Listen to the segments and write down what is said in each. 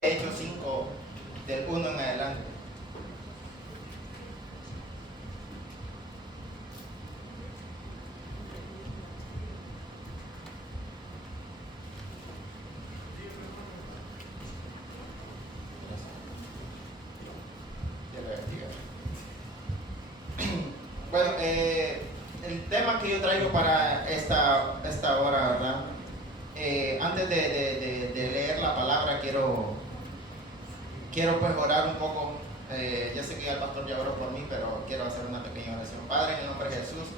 Hechos 5, del 1 en adelante. Bueno, el tema que yo traigo para esta hora, ¿verdad? Antes de leer la palabra, quiero pues orar un poco. Ya sé que ya el pastor ya oró por mí, pero quiero hacer una pequeña oración. Padre, en el nombre de Jesús,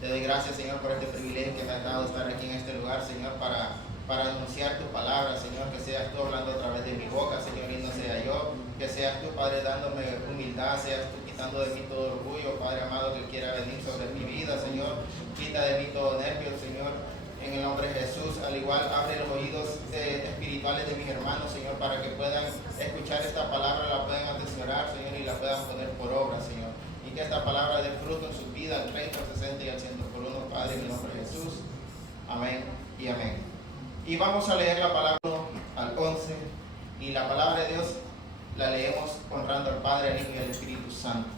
te doy gracias, Señor, por este privilegio que me has dado de estar aquí en este lugar, Señor, para anunciar tu palabra, Señor, que seas tú hablando a través de mi boca, Señor, y no sea yo, que seas tú, Padre, dándome humildad, seas tú quitando de mí todo orgullo, Padre amado, que quiera venir sobre mi vida, Señor, quita de mí todo nervio, Señor, en el nombre de Jesús. Al igual, abre los oídos espirituales de mis hermanos, Señor, para que puedan escuchar esta palabra, la puedan atesorar, Señor, y la puedan poner por obra, Señor, y que esta palabra dé fruto en su vida al 30, al 60 y al 100 por uno, Padre, en el nombre de Jesús. Amén y amén. Y vamos a leer la palabra al 11, y la palabra de Dios la leemos honrando al Padre, al Hijo y al Espíritu Santo.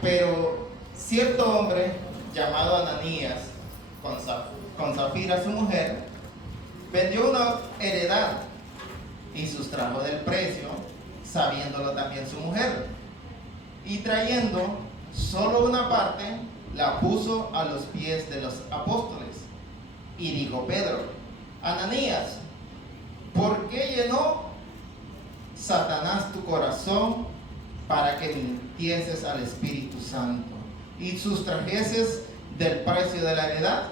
Pero cierto hombre llamado Ananías, con Zafira su mujer, vendió una heredad y sustrajo del precio, sabiéndolo también su mujer, y trayendo solo una parte, la puso a los pies de los apóstoles. Y dijo Pedro: Ananías, ¿por qué llenó Satanás tu corazón para que mintieses al Espíritu Santo y sustrajeses del precio de la heredad?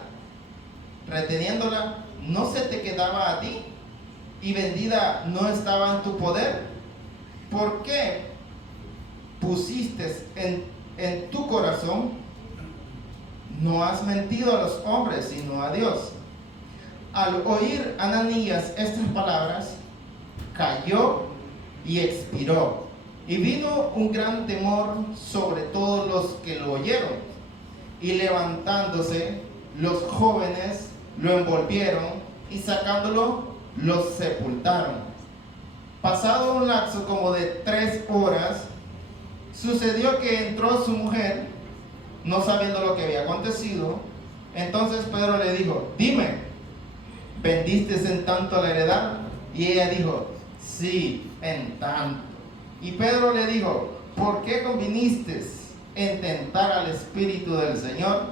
Reteniéndola, ¿no se te quedaba a ti? Y vendida, ¿no estaba en tu poder? ¿Por qué pusiste en tu corazón? No has mentido a los hombres, sino a Dios. Al oír Ananías estas palabras, cayó y expiró. Y vino un gran temor sobre todos los que lo oyeron. Y levantándose, los jóvenes lo envolvieron y sacándolo, lo sepultaron. Pasado un lapso como de 3 horas, sucedió que entró su mujer, no sabiendo lo que había acontecido. Entonces Pedro le dijo: dime, ¿vendiste en tanto la heredad? Y ella dijo: sí, en tanto. Y Pedro le dijo: ¿por qué conviniste en tentar al Espíritu del Señor?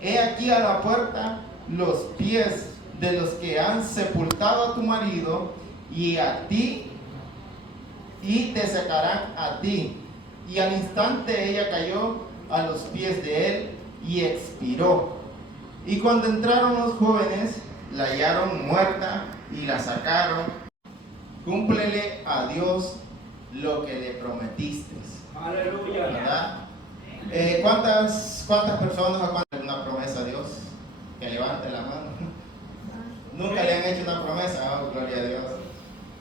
He aquí a la puerta los pies de los que han sepultado a tu marido, y a ti, y te sacarán a ti. Y al instante ella cayó a los pies de él y expiró. Y cuando entraron los jóvenes, la hallaron muerta y la sacaron. Cúmplele a Dios lo que le prometiste. Aleluya. ¿Verdad? ¿Cuántas personas aguantan una promesa a Dios? Que levante la mano. Nunca le han hecho una promesa. Oh, gloria a Dios.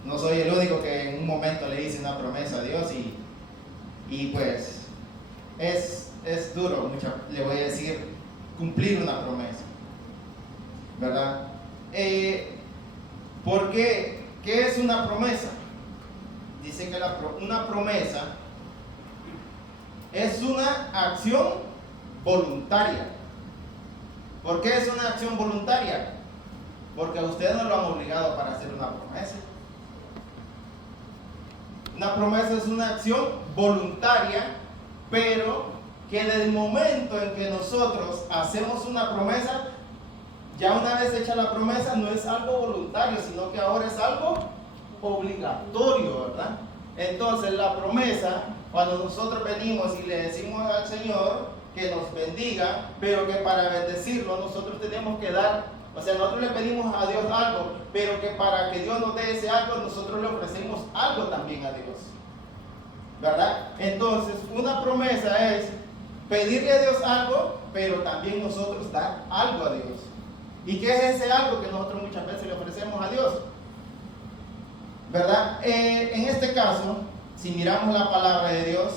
No soy el único que en un momento le hice una promesa a Dios, y pues es duro, le voy a decir, cumplir una promesa, ¿verdad? ¿Por qué? ¿Qué es una promesa? Dice que una promesa es una acción voluntaria. ¿Por qué es una acción voluntaria? Porque a ustedes no lo han obligado para hacer una promesa. Una promesa es una acción voluntaria, pero que desde el momento en que nosotros hacemos una promesa, ya una vez hecha la promesa, no es algo voluntario, sino que ahora es algo obligatorio, ¿verdad? Entonces la promesa, cuando nosotros venimos y le decimos al Señor que nos bendiga, pero que para bendecirlo nosotros tenemos que dar, o sea, nosotros le pedimos a Dios algo, pero que para que Dios nos dé ese algo, nosotros le ofrecemos algo también a Dios, ¿verdad? Entonces, una promesa es pedirle a Dios algo, pero también nosotros dar algo a Dios. ¿Y qué es ese algo que nosotros muchas veces le ofrecemos a Dios? ¿Verdad? En este caso, si miramos la palabra de Dios,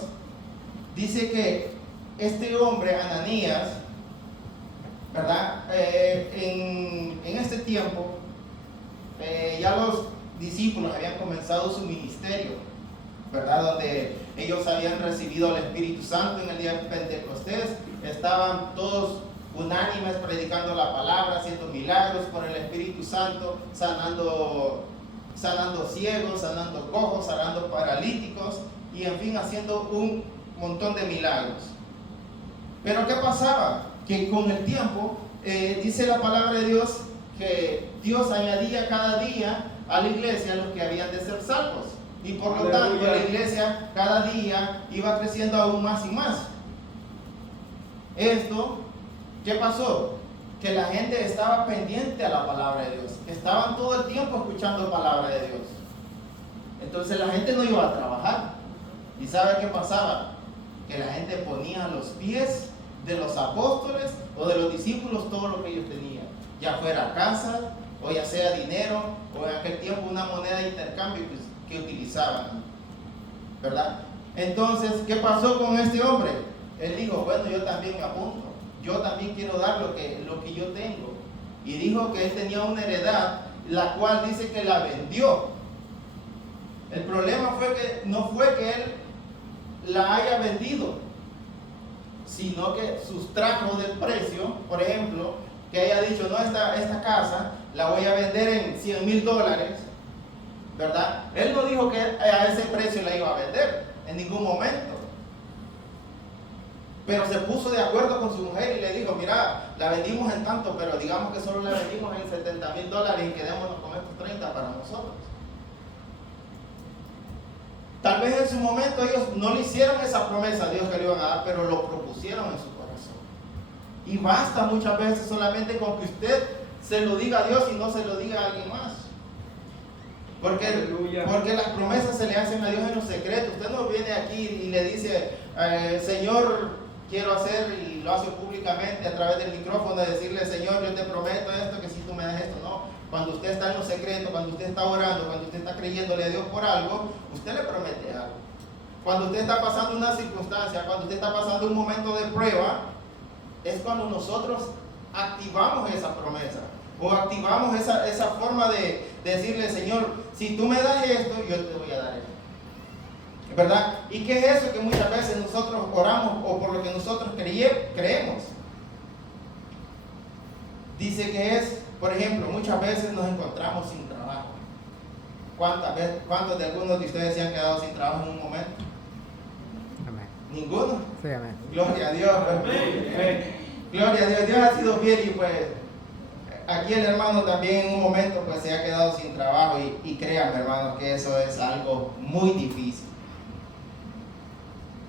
dice que este hombre, Ananías, ¿verdad? En este tiempo, ya los discípulos habían comenzado su ministerio, ¿verdad? Donde ellos habían recibido el Espíritu Santo en el día de Pentecostés, estaban todos unánimes predicando la palabra, haciendo milagros por el Espíritu Santo, sanando ciegos, sanando cojos, sanando paralíticos y en fin haciendo un montón de milagros. Pero ¿qué pasaba? Que con el tiempo dice la palabra de Dios que Dios añadía cada día a la iglesia los que habían de ser salvos, y por lo tanto la iglesia cada día iba creciendo aún más y más. Esto, ¿qué pasó? Que la gente estaba pendiente a la palabra de Dios, estaban todo el tiempo escuchando palabra de Dios. Entonces la gente no iba a trabajar. ¿Y sabe qué pasaba? Que la gente ponía a los pies de los apóstoles o de los discípulos todo lo que ellos tenían, ya fuera casa o ya sea dinero o en aquel tiempo una moneda de intercambio que utilizaban, ¿verdad? Entonces, ¿qué pasó con este hombre? Él dijo, bueno, yo también me apunto, yo también quiero dar lo que yo tengo. Y dijo que él tenía una heredad, la cual dice que la vendió. El problema no fue que él la haya vendido, sino que sustrajo del precio. Por ejemplo, que haya dicho, no, esta casa la voy a vender en $100,000, ¿verdad? Él no dijo que a ese precio la iba a vender en ningún momento, pero se puso de acuerdo con su mujer y le dijo, mira, la vendimos en tanto, pero digamos que solo la vendimos en $70,000 y quedémonos con estos 30 para nosotros. Tal vez en su momento ellos no le hicieron esa promesa a Dios que le iban a dar, pero lo propusieron en su corazón. Y basta muchas veces solamente con que usted se lo diga a Dios y no se lo diga a alguien más. Porque las promesas se le hacen a Dios en los secretos. Usted no viene aquí y le dice, Señor, quiero hacer, y lo hace públicamente a través del micrófono, de decirle, Señor, yo te prometo esto, que si tú me das esto. No. Cuando usted está en los secretos, cuando usted está orando, cuando usted está creyéndole a Dios por algo, usted le promete algo. Cuando usted está pasando una circunstancia, cuando usted está pasando un momento de prueba, es cuando nosotros activamos esa promesa o activamos esa forma de decirle, Señor, si tú me das esto, yo te voy a dar esto, ¿verdad? ¿Y qué es eso que muchas veces nosotros oramos o por lo que nosotros creemos? Dice que es, por ejemplo, muchas veces nos encontramos sin trabajo. ¿Cuántos de algunos de ustedes se han quedado sin trabajo en un momento? Amén. ¿Ninguno? Sí, amén. Gloria a Dios. Gloria a Dios. Dios ha sido fiel y pues aquí el hermano también en un momento pues se ha quedado sin trabajo y créanme, hermanos, que eso es algo muy difícil.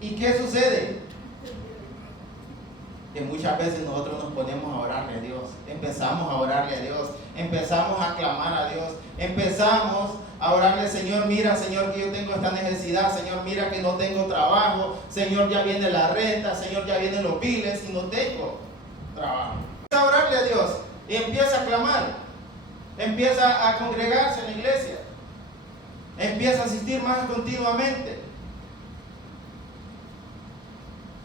¿Y qué sucede? Que muchas veces nosotros nos ponemos a orarle a Dios, empezamos a orarle a Dios, empezamos a clamar a Dios, empezamos a orarle, Señor, mira, Señor, que yo tengo esta necesidad, Señor, mira que no tengo trabajo, Señor, ya viene la renta, Señor, ya vienen los biles y no tengo trabajo. Empieza a orarle a Dios y empieza a clamar, empieza a congregarse en la iglesia, empieza a asistir más continuamente.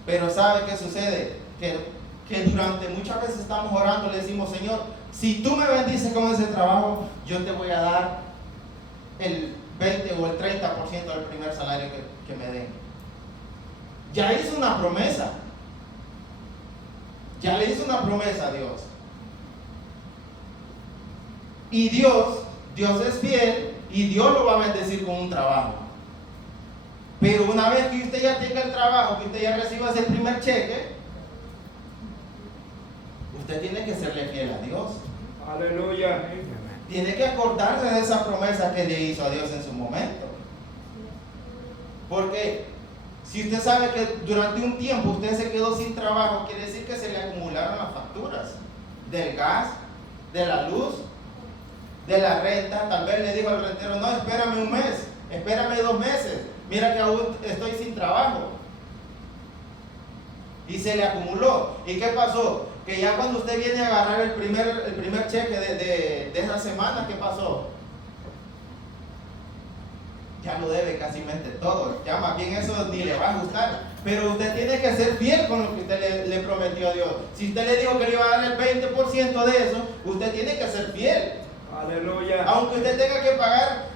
Pero ¿sabe qué sucede? Que durante muchas veces estamos orando, le decimos, Señor, si tú me bendices con ese trabajo, yo te voy a dar el 20 o el 30% del primer salario que me den. Ya hizo una promesa. Ya le hizo una promesa a Dios. Y Dios es fiel y Dios lo va a bendecir con un trabajo. Pero una vez que usted ya tenga el trabajo, que usted ya reciba ese primer cheque, usted tiene que serle fiel a Dios. Aleluya. Tiene que acordarse de esa promesa que le hizo a Dios en su momento. Porque si usted sabe que durante un tiempo usted se quedó sin trabajo, quiere decir que se le acumularon las facturas del gas, de la luz, de la renta. Tal vez le dijo al rentero, no, espérame un mes, espérame 2 meses, mira que aún estoy sin trabajo. Y se le acumuló. ¿Y qué pasó? Que ya cuando usted viene a agarrar el primer cheque de esa semana, ¿qué pasó? Ya lo debe casi todo. Ya más bien eso ni le va a gustar. Pero usted tiene que ser fiel con lo que usted le prometió a Dios. Si usted le dijo que le iba a dar el 20% de eso, usted tiene que ser fiel. Aleluya. Aunque usted tenga que pagar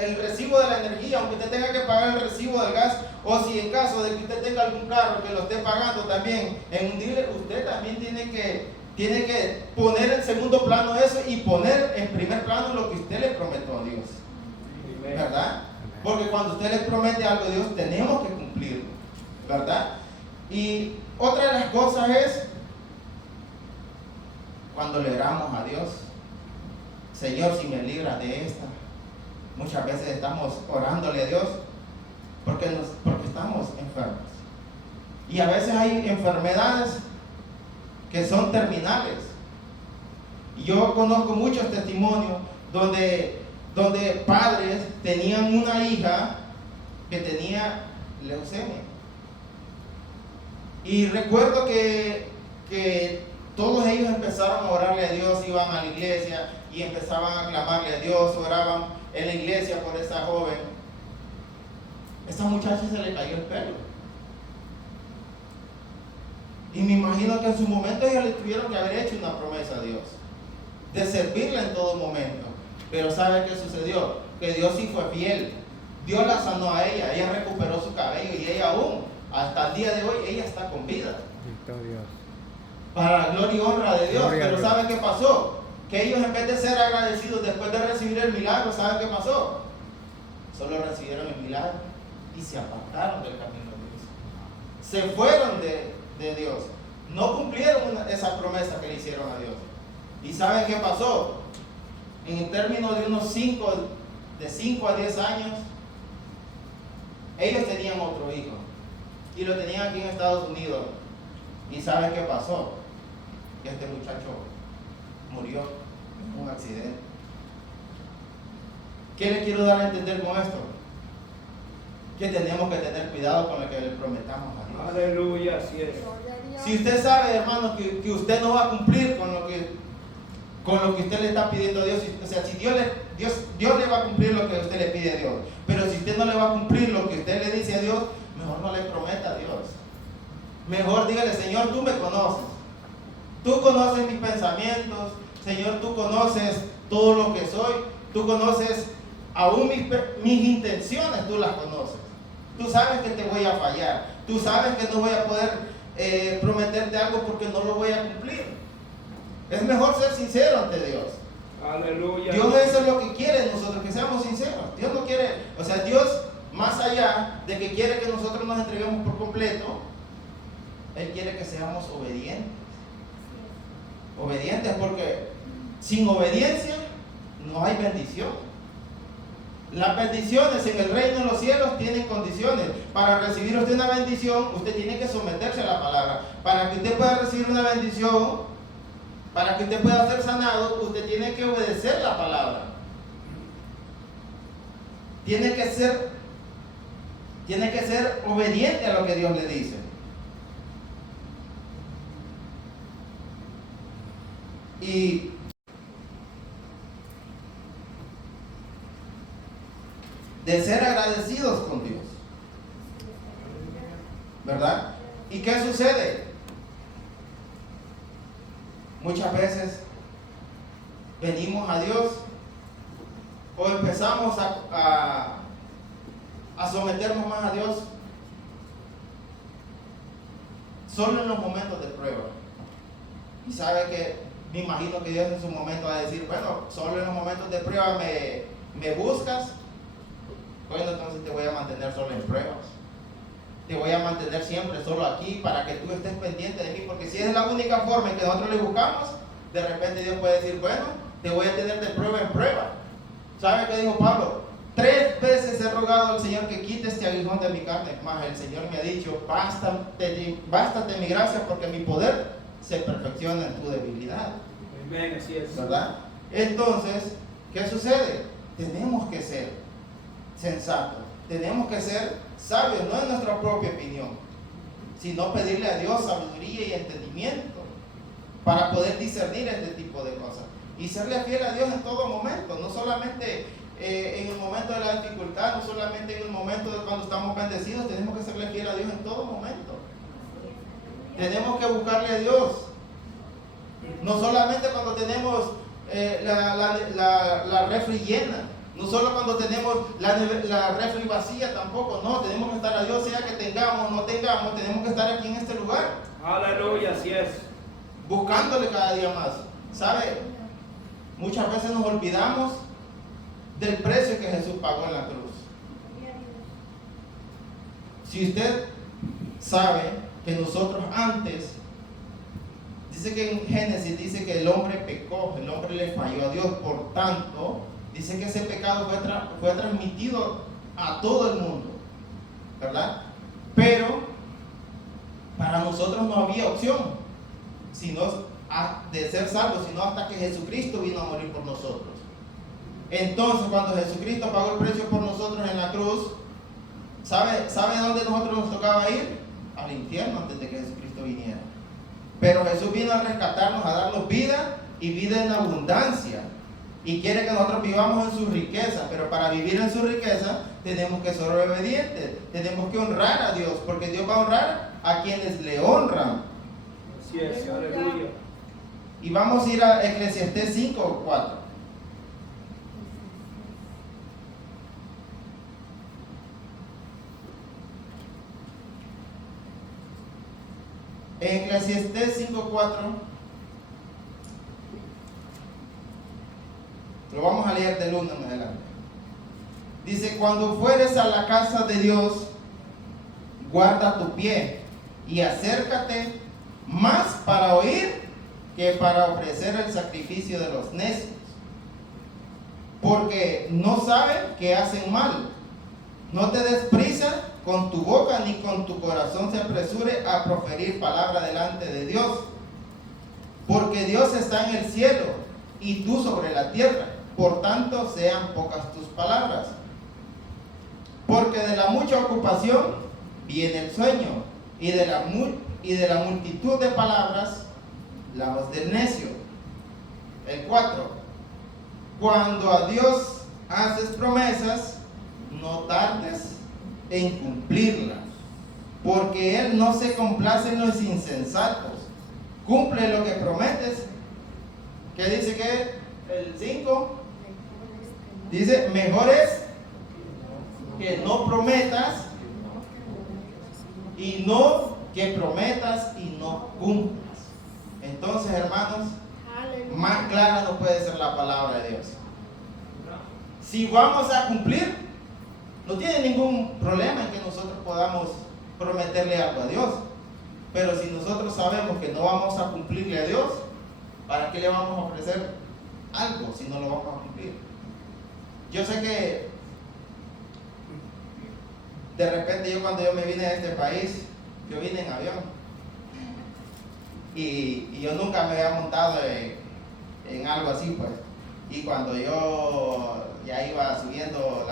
el recibo de la energía, aunque usted tenga que pagar el recibo del gas, o si en caso de que usted tenga algún carro que lo esté pagando también en un dealer, usted también tiene que poner en segundo plano eso y poner en primer plano lo que usted le prometió a Dios, ¿verdad? Porque cuando usted le promete algo a Dios, tenemos que cumplirlo, ¿verdad? Y otra de las cosas es cuando le oramos a Dios: Señor, si me libras de esta. Muchas veces estamos orándole a Dios porque estamos enfermos. Y a veces hay enfermedades que son terminales. Y yo conozco muchos testimonios donde padres tenían una hija que tenía leucemia. Y recuerdo que todos ellos empezaron a orarle a Dios, iban a la iglesia y empezaban a clamarle a Dios, oraban en la iglesia por esa joven. Esa muchacha se le cayó el pelo. Y me imagino que en su momento ellos le tuvieron que haber hecho una promesa a Dios, de servirle en todo momento. Pero ¿sabe qué sucedió? Que Dios sí fue fiel. Dios la sanó a ella recuperó su cabello y ella aún, hasta el día de hoy, ella está con vida. Victorios. Para la gloria y honra de Dios. Gloria Pero a Dios. ¿sabe qué pasó? Que ellos, en vez de ser agradecidos después de recibir el milagro, ¿sabe qué pasó? Solo recibieron el milagro y se apartaron del camino de Dios. Se fueron de Dios. No cumplieron esa promesa que le hicieron a Dios. ¿Y saben qué pasó? En el término de unos 5 a 10 años, ellos tenían otro hijo y lo tenían aquí en Estados Unidos. ¿Y saben qué pasó? Que este muchacho murió en un accidente. ¿Qué le quiero dar a entender con esto? Que tenemos que tener cuidado con lo que le prometamos a Dios. Aleluya, así es. Si usted sabe, hermano, que usted no va a cumplir con lo que usted le está pidiendo a Dios, o sea, si Dios le va a cumplir lo que usted le pide a Dios, pero si usted no le va a cumplir lo que usted le dice a Dios, mejor no le prometa a Dios. Mejor dígale: Señor, tú me conoces. Tú conoces mis pensamientos. Señor, tú conoces todo lo que soy. Tú conoces aún mis intenciones, tú las conoces. Tú sabes que te voy a fallar. Tú sabes que no voy a poder prometerte algo porque no lo voy a cumplir. Es mejor ser sincero ante Dios. Aleluya. Dios eso es lo que quiere de nosotros, que seamos sinceros. Dios no quiere, o sea, Dios, más allá de que quiere que nosotros nos entreguemos por completo, Él quiere que seamos obedientes. Obedientes, porque sin obediencia no hay bendición. Las bendiciones en el reino de los cielos tienen condiciones. Para recibir usted una bendición, usted tiene que someterse a la palabra. Para que usted pueda recibir una bendición, para que usted pueda ser sanado, usted tiene que obedecer la palabra. Tiene que ser obediente a lo que Dios le dice. Y de ser agradecidos con Dios, ¿verdad? ¿Y qué sucede? Muchas veces venimos a Dios o empezamos a someternos más a Dios solo en los momentos de prueba. Y sabe que me imagino que Dios en su momento va a decir: bueno, solo en los momentos de prueba me buscas. Bueno, entonces te voy a mantener solo en pruebas. Te voy a mantener siempre solo aquí para que tú estés pendiente de mí. Porque si es la única forma en que nosotros le buscamos, de repente Dios puede decir: bueno, te voy a tener de prueba en prueba. ¿Sabe qué dijo Pablo? 3 veces he rogado al Señor que quite este aguijón de mi carne. Mas el Señor me ha dicho: bástate mi gracia, porque mi poder se perfecciona en tu debilidad. Amén, así es. ¿Verdad? Entonces, ¿qué sucede? Tenemos que ser sensatos, tenemos que ser sabios, no en nuestra propia opinión, sino pedirle a Dios sabiduría y entendimiento para poder discernir este tipo de cosas y serle fiel a Dios en todo momento, no solamente en el momento de la dificultad, no solamente en el momento de cuando estamos bendecidos. Tenemos que serle fiel a Dios en todo momento. Tenemos que buscarle a Dios, no solamente cuando tenemos la refri llena, No solo cuando tenemos la refri vacía, tampoco, no, tenemos que estar a Dios, sea que tengamos o no tengamos, tenemos que estar aquí en este lugar, Aleluya, así es. buscándole cada día más. ¿Sabe? Muchas veces nos olvidamos del precio que Jesús pagó en la cruz. Si usted sabe que nosotros antes, dice que en Génesis dice que el hombre pecó, el hombre le falló a Dios, por tanto, dice que ese pecado fue transmitido a todo el mundo, ¿verdad? Pero para nosotros no había opción, sino de ser salvos, sino hasta que Jesucristo vino a morir por nosotros. Entonces, cuando Jesucristo pagó el precio por nosotros en la cruz, ¿sabe dónde nosotros nos tocaba ir? Al infierno antes de que Jesucristo viniera. Pero Jesús vino a rescatarnos, a darnos vida y vida en abundancia. Y quiere que nosotros vivamos en su riqueza, pero para vivir en su riqueza tenemos que ser obedientes, tenemos que honrar a Dios, porque Dios va a honrar a quienes le honran. Así es, aleluya. Y vamos a ir a Eclesiastés 5:4. En Eclesiastés 5:4 lo vamos a leer del 1 en adelante. Dice: cuando fueres a la casa de Dios, guarda tu pie y acércate más para oír que para ofrecer el sacrificio de los necios, porque no saben que hacen mal. No te des prisa con tu boca, ni con tu corazón se apresure a proferir palabra delante de Dios, porque Dios está en el cielo y tú sobre la tierra, por tanto sean pocas tus palabras. Porque de la mucha ocupación viene el sueño, y de la multitud de palabras la voz del necio. El 4. Cuando a Dios haces promesas, no tardes en cumplirlas, porque Él no se complace en los insensatos. Cumple lo que prometes. ¿Qué dice que el 5? Dice: mejor es que no prometas y no que prometas y no cumplas. Entonces, hermanos, más clara no puede ser la palabra de Dios. Si vamos a cumplir, no tiene ningún problema en que nosotros podamos prometerle algo a Dios. Pero si nosotros sabemos que no vamos a cumplirle a Dios, ¿para qué le vamos a ofrecer algo si no lo vamos a cumplir? Yo sé que de repente cuando yo me vine a este país, yo vine en avión. Y yo nunca me había montado en algo así, pues. Y cuando yo ya iba subiendo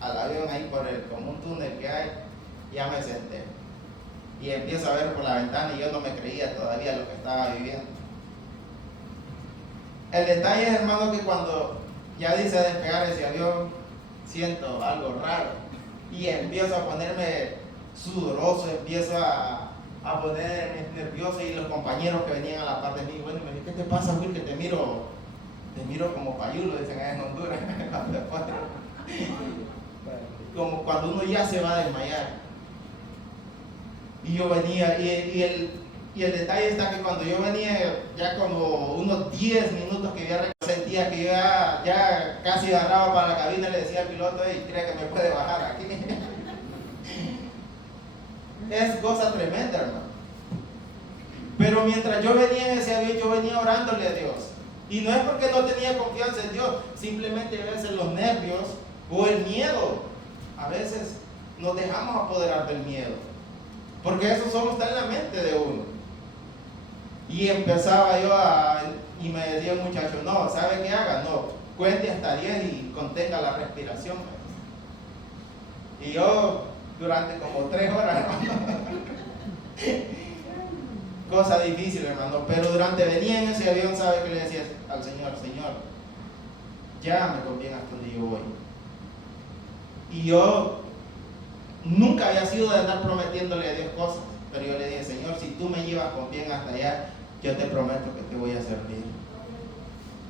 al avión ahí como un túnel que hay, ya me senté. Y empiezo a ver por la ventana y yo no me creía todavía lo que estaba viviendo. El detalle es, hermano, que cuando ya dice despegar ese avión, siento algo raro. Y empiezo a ponerme sudoroso, empiezo a poner nervioso, y los compañeros que venían a la par de mí, bueno, me dicen: ¿qué te pasa, Will? Que te miro como payulo, dicen allá en Honduras, como cuando uno ya se va a desmayar. Y yo venía, y el detalle está que cuando yo venía, ya como unos 10 minutos que ya sentía que yo ya casi agarraba para la cabina, le decía al piloto: hey, ¿cree que me puede bajar aquí? Es cosa tremenda, hermano. Pero mientras yo venía en ese avión, yo venía orándole a Dios. Y no es porque no tenía confianza en Dios, simplemente a veces los nervios o el miedo, a veces nos dejamos apoderar del miedo, porque eso solo está en la mente de uno. Y empezaba yo y me decía el muchacho: no, ¿sabe qué haga? No, cuente hasta 10 y contenga la respiración. Y yo durante como 3 horas, hermano. Cosa difícil, hermano. Pero venía en ese avión, ¿sabe qué le decía al Señor? Señor, ya me conviene hasta donde yo voy. Y yo nunca había sido de andar prometiéndole a Dios cosas, pero yo le dije: Señor, si tú me llevas con bien hasta allá, yo te prometo que te voy a servir.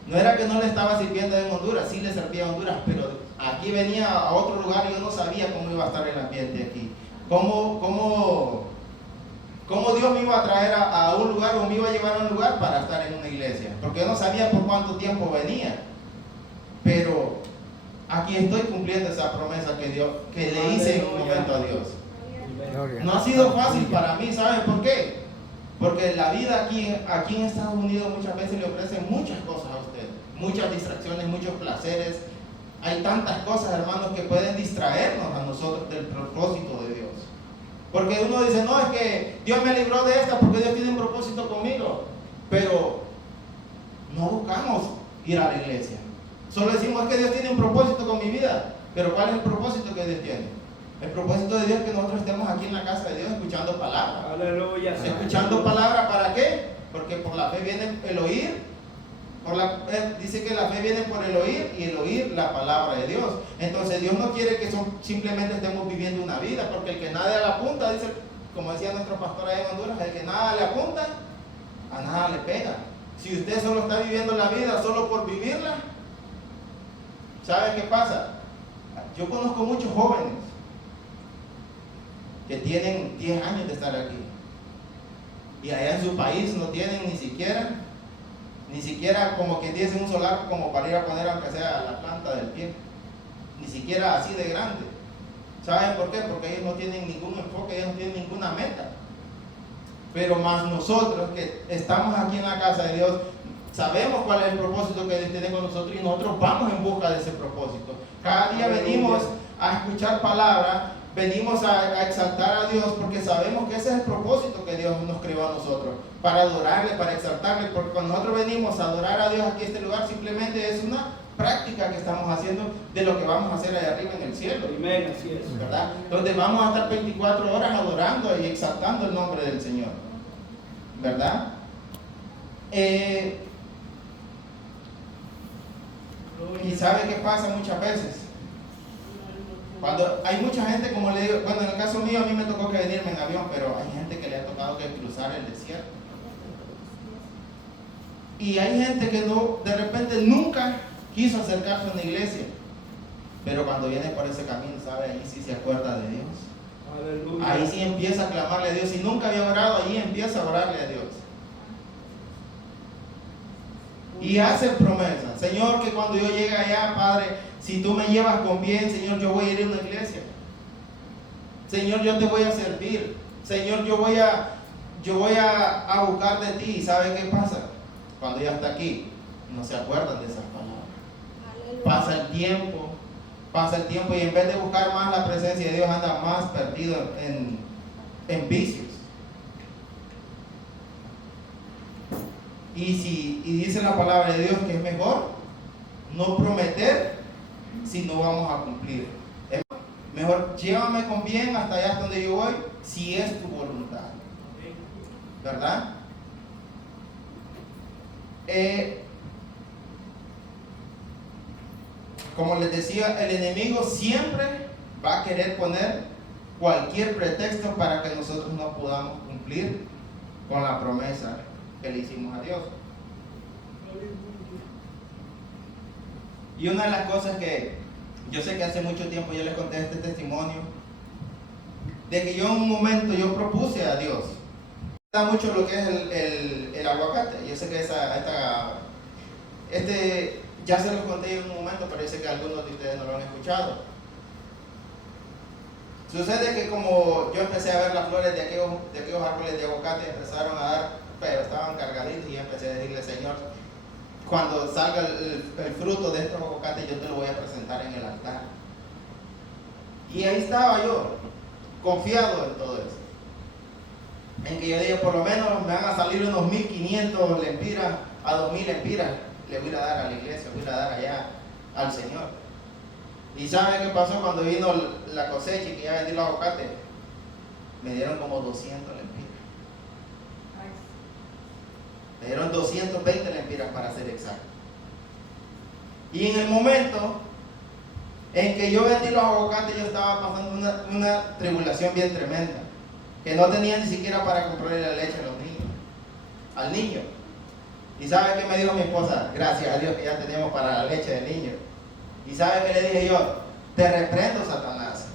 No era que no le estaba sirviendo en Honduras, sí le servía a Honduras, pero aquí venía a otro lugar y yo no sabía cómo iba a estar el ambiente aquí. ¿Cómo Dios me iba a traer a un lugar o me iba a llevar a un lugar para estar en una iglesia? Porque yo no sabía por cuánto tiempo venía. Pero aquí estoy cumpliendo esa promesa que le hice en un momento a Dios. Gloria. No ha sido fácil para mí, ¿saben por qué? Porque la vida aquí en Estados Unidos muchas veces le ofrecen muchas cosas a usted, muchas distracciones, muchos placeres. Hay tantas cosas, hermanos, que pueden distraernos a nosotros del propósito de Dios. Porque uno dice, no, es que Dios me libró de esta porque Dios tiene un propósito conmigo. Pero no buscamos ir a la iglesia. Solo decimos, es que Dios tiene un propósito con mi vida. Pero ¿cuál es el propósito que Dios tiene? El propósito de Dios es que nosotros estemos aquí en la casa de Dios escuchando palabra. Aleluya. Escuchando palabra, ¿para qué? Porque por la fe viene el oír. Dice que la fe viene por el oír y el oír la palabra de Dios. Entonces Dios no quiere que simplemente estemos viviendo una vida, porque el que nada le apunta, dice, como decía nuestro pastor allá en Honduras, el que nada le apunta, a nada le pega. Si usted solo está viviendo la vida solo por vivirla, ¿sabe qué pasa? Yo conozco muchos jóvenes que tienen 10 años de estar aquí y allá en su país no tienen ni siquiera como que dicen un solar como para ir a poner aunque sea la planta del pie, ni siquiera así de grande. ¿Saben por qué? Porque ellos no tienen ningún enfoque, ellos no tienen ninguna meta. Pero más nosotros que estamos aquí en la casa de Dios, sabemos cuál es el propósito que Dios tiene con nosotros y nosotros vamos en busca de ese propósito. Cada día venimos a escuchar palabra, venimos a exaltar a Dios porque sabemos que ese es el propósito que Dios nos creó a nosotros, para adorarle, para exaltarle, porque cuando nosotros venimos a adorar a Dios aquí en este lugar, simplemente es una práctica que estamos haciendo de lo que vamos a hacer allá arriba en el cielo. Amén, así es. ¿Verdad? Donde vamos a estar 24 horas adorando y exaltando el nombre del Señor. ¿Verdad? Y sabe qué pasa muchas veces. Cuando hay mucha gente, como le digo, bueno, en el caso mío a mí me tocó que venirme en avión, pero hay gente que le ha tocado que cruzar el desierto. Y hay gente que no, de repente nunca quiso acercarse a una iglesia, pero cuando viene por ese camino, ¿sabe? Ahí sí se acuerda de Dios. Aleluya. Ahí sí empieza a clamarle a Dios. Si nunca había orado, ahí empieza a orarle a Dios. Y hace promesa. Señor, que cuando yo llegue allá, Padre, si tú me llevas con bien, Señor, yo voy a ir a una iglesia. Señor, yo te voy a servir. Señor, yo voy a buscar de ti. ¿Y sabe qué pasa? Cuando ya está aquí, no se acuerdan de esas palabras. Pasa el tiempo y en vez de buscar más la presencia de Dios, anda más perdido en vicios. Y dice la palabra de Dios que es mejor no prometer si no vamos a cumplir. Es mejor llévame con bien hasta allá donde yo voy, si es tu voluntad. ¿Verdad? Como les decía, el enemigo siempre va a querer poner cualquier pretexto para que nosotros no podamos cumplir con la promesa que le hicimos a Dios. Y una de las cosas que yo sé que hace mucho tiempo yo les conté este testimonio, de que yo en un momento yo propuse a Dios, da mucho lo que es el aguacate. Yo sé que ya se los conté en un momento, pero yo sé que algunos de ustedes no lo han escuchado. Sucede que como yo empecé a ver las flores de aquellos árboles de aguacate, empezaron a dar, pero estaban cargaditos, y empecé a decirle, Señor, cuando salga el fruto de estos aguacates, yo te lo voy a presentar en el altar. Y ahí estaba yo, confiado en todo eso. En que yo dije, por lo menos me van a salir unos 1.500 lempiras a 2.000 lempiras. Le voy a dar a la iglesia, voy a dar allá al Señor. ¿Y sabe qué pasó cuando vino la cosecha y que ya vendí los aguacates? Me dieron como 200 lempiras. Me dieron 220 lempiras para ser exacto. Y en el momento en que yo vendí los aguacates, yo estaba pasando una tribulación bien tremenda, que no tenía ni siquiera para comprarle la leche a los niños, al niño. ¿Y sabe qué me dijo mi esposa? Gracias a Dios que ya tenemos para la leche del niño. ¿Y sabe qué le dije yo? Te reprendo, Satanás.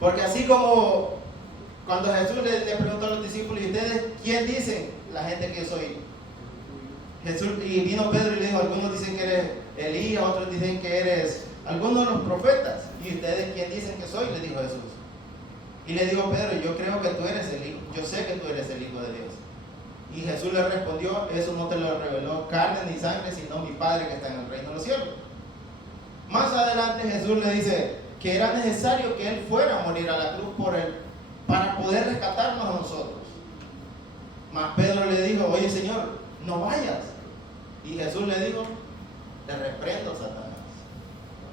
Porque así como cuando Jesús le preguntó a los discípulos, ¿y ustedes quién dicen la gente que soy? Jesús, y vino Pedro y le dijo, algunos dicen que eres Elías, otros dicen que eres algunos de los profetas. ¿Y ustedes quién dicen que soy? Le dijo Jesús. Y le dijo Pedro, yo creo que tú eres el hijo, yo sé que tú eres el Hijo de Dios. Y Jesús le respondió, eso no te lo reveló carne ni sangre, sino mi Padre que está en el reino de los cielos. Más adelante Jesús le dice que era necesario que Él fuera a morir a la cruz por Él, para poder rescatarnos a nosotros. Mas Pedro le dijo, oye Señor, no vayas. Y Jesús le dijo, te reprendo, Satanás.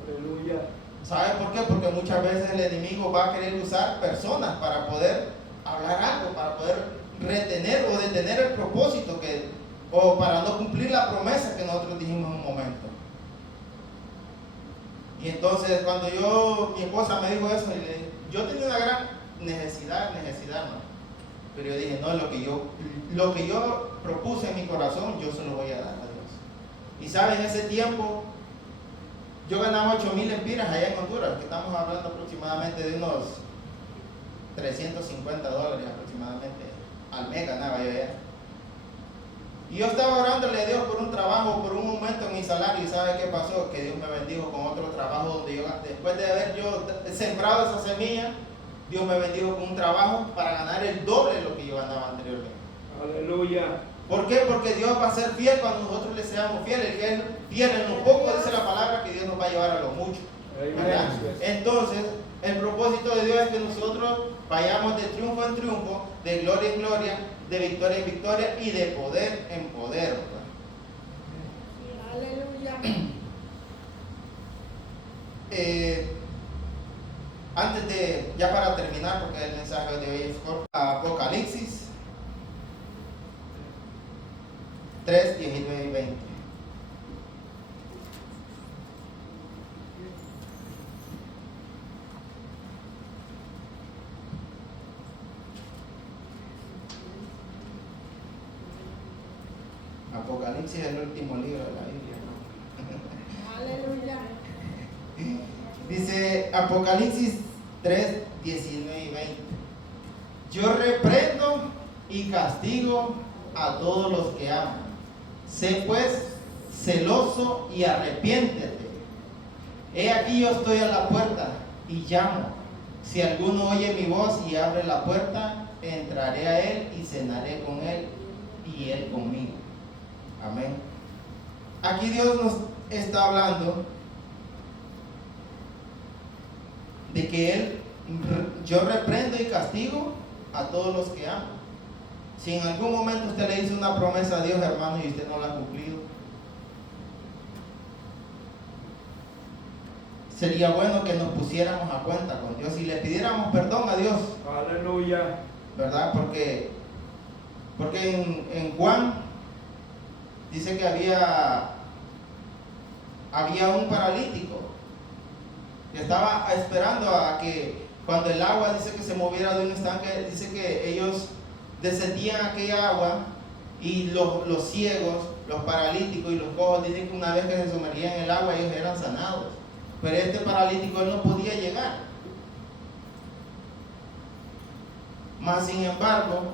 Aleluya. ¿Sabe por qué? Porque muchas veces el enemigo va a querer usar personas para poder hablar algo, para poder retener o detener el propósito o para no cumplir la promesa que nosotros dijimos en un momento. Y entonces cuando mi esposa me dijo eso, yo tenía una gran necesidad, ¿no? Pero yo dije, no, lo que yo propuse en mi corazón, yo se lo voy a dar a Dios. Y saben, en ese tiempo, yo ganaba 8,000 lempiras allá en Honduras, que estamos hablando aproximadamente de unos $350 aproximadamente al mes ganaba yo allá. Y yo estaba orándole a Dios por un trabajo, por un aumento en mi salario, y ¿sabe qué pasó? Que Dios me bendijo con otro trabajo donde yo, después de haber yo sembrado esa semilla, Dios me bendijo con un trabajo para ganar el doble de lo que yo ganaba anteriormente. Aleluya. ¿Por qué? Porque Dios va a ser fiel cuando nosotros le seamos fieles. El que es fiel en lo poco, dice la palabra, que Dios nos va a llevar a lo mucho. ¿Verdad? Entonces, el propósito de Dios es que nosotros vayamos de triunfo en triunfo, de gloria en gloria, de victoria en victoria y de poder en poder. Aleluya. Antes de, ya para terminar, porque el mensaje de hoy es corto, Apocalipsis 3, 19 y 20. Apocalipsis es el último libro de la Biblia, ¿no? Aleluya. Dice Apocalipsis 3, 19 y 20. Yo reprendo y castigo a todos los que aman. Sé pues celoso y arrepiéntete. He aquí yo estoy a la puerta y llamo. Si alguno oye mi voz y abre la puerta, entraré a él y cenaré con él y él conmigo. Amén. Aquí Dios nos está hablando de que yo reprendo y castigo a todos los que aman. Si en algún momento usted le hizo una promesa a Dios, hermano, y usted no la ha cumplido, sería bueno que nos pusiéramos a cuenta con Dios y le pidiéramos perdón a Dios. Aleluya. ¿Verdad? Porque en Juan dice que había un paralítico que estaba esperando a que cuando el agua dice que se moviera de un estanque, dice que ellos descendían aquella agua y los ciegos, los paralíticos y los cojos dicen que una vez que se sumergían en el agua ellos eran sanados. Pero este paralítico él no podía llegar. Mas sin embargo,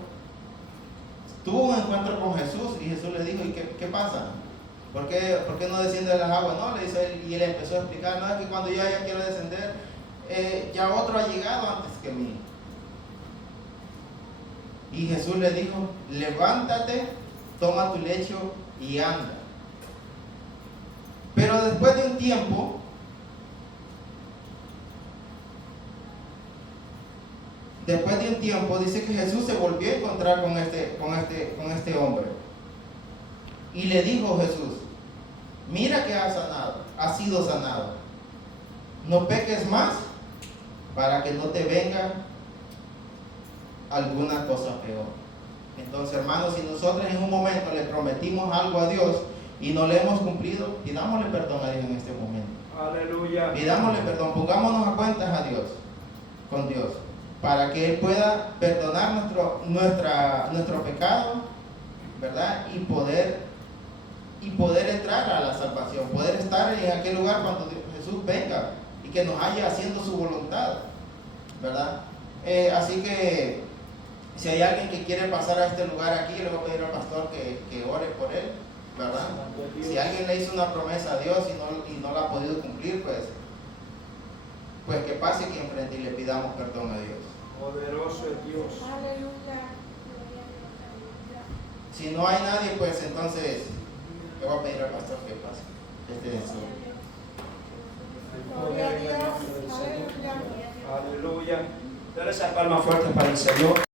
tuvo un encuentro con Jesús y Jesús le dijo, ¿y qué pasa? ¿Por qué no desciende de las aguas? No, le dice él, y él empezó a explicar, no, es que cuando yo ya quiero descender, ya otro ha llegado antes que mí. Y Jesús le dijo, levántate, toma tu lecho y anda. Pero después de un tiempo, dice que Jesús se volvió a encontrar con este hombre. Y le dijo Jesús, mira que has sido sanado. No peques más para que no te venga alguna cosa peor. Entonces, hermanos, si nosotros en un momento le prometimos algo a Dios y no le hemos cumplido, pidámosle perdón a Dios en este momento. Aleluya. Pidámosle perdón, pongámonos a cuentas a Dios, con Dios, para que Él pueda perdonar nuestro pecado ¿verdad? Y poder entrar a la salvación, poder estar en aquel lugar cuando Jesús venga y que nos haya haciendo su voluntad, ¿verdad? Así que si hay alguien que quiere pasar a este lugar aquí, le voy a pedir al pastor que ore por él, ¿verdad? Si alguien le hizo una promesa a Dios y no la ha podido cumplir, pues que pase aquí enfrente y le pidamos perdón a Dios. Poderoso es Dios. Aleluya. Si no hay nadie, pues entonces le voy a pedir al pastor que pase. Este es su. El poder y el nombre del Señor. Aleluya. Aleluya. Dale esas palmas fuertes para el Señor.